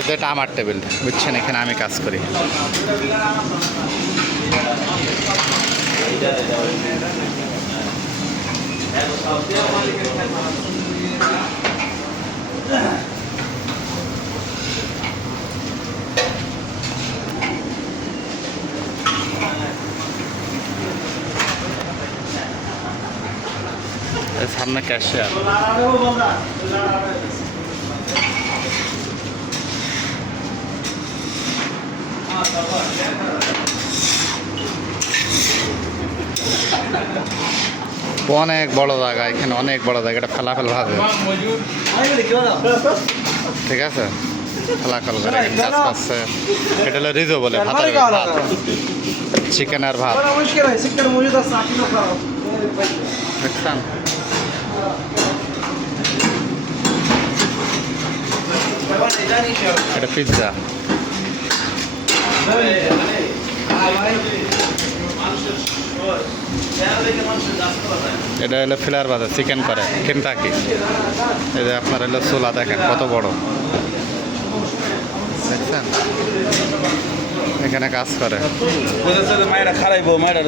এটা আমার টেবিল বুঝছেন? এখানে আমি কাজ করি। সামনে ক্যাশিয়ার অনেক বড় জায়গা এখানে অনেক বড় জায়গা এটা ফেলাফেল ভাবে ঠিক আছে? ফেলাফেল করে গাছ পাচ্ছে এটা হলো রিজো বলে ভাতের ভাত। চিকেন আর ভাত। এটা পিৎজা এটা হলো ফিলার বাজার, চিকেন করে কেনটাকি এই যে আপনার হলো চুলা, দেখেন কত বড়। দেখছেন? এখানে কাজ করে। খারাইবো, মায়েরা